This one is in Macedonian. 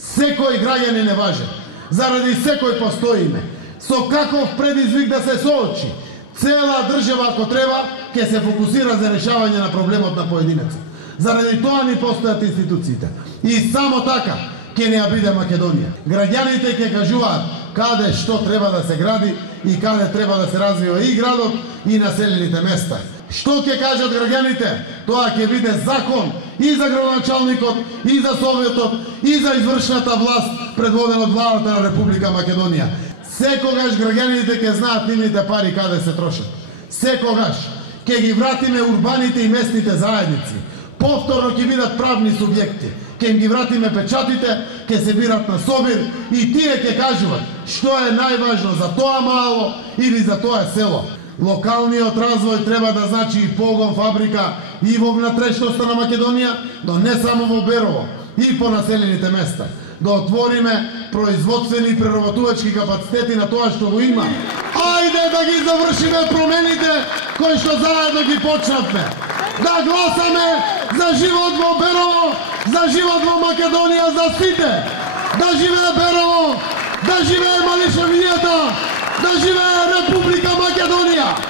Секој граѓанин е важен. Заради секој постоиме. Со каков предизвик да се соочи, цела држава, ако треба, ќе се фокусира за решавање на проблемот на поединецот. Заради тоа ни постојат институциите. И само така ќе не ја биде Македонија. Граѓаните ќе кажуваат каде што треба да се гради и каде треба да се развива и градот и населените места. Што ќе кажат граѓаните? Тоа ќе биде закон и за градоначалникот, и за Советот, и за извршната власт предводена од владата на Република Македонија. Секогаш граѓаните ќе знаат нивните пари каде се трошат. Секогаш ќе ги вратиме урбаните и местните заедници. Повторно ќе бидат правни субјекти. Ќе им ги вратиме печатите, ќе се бират на собир и тие ќе кажуваат што е најважно за тоа мало или за тоа село. Локалниот развој треба да значи и погон, фабрика и во внатрешноста на Македонија, но не само во Берово, и по населените места. Да отвориме производствени и преработувачки капацитети на тоа што го има. Ајде да ги завршиме промените кои што заедно ги почнавме. Да гласаме за живот во Берово, за живот во Македонија за сите. Да живее Берово, да живее Малишевијата, да живее Република Македонија!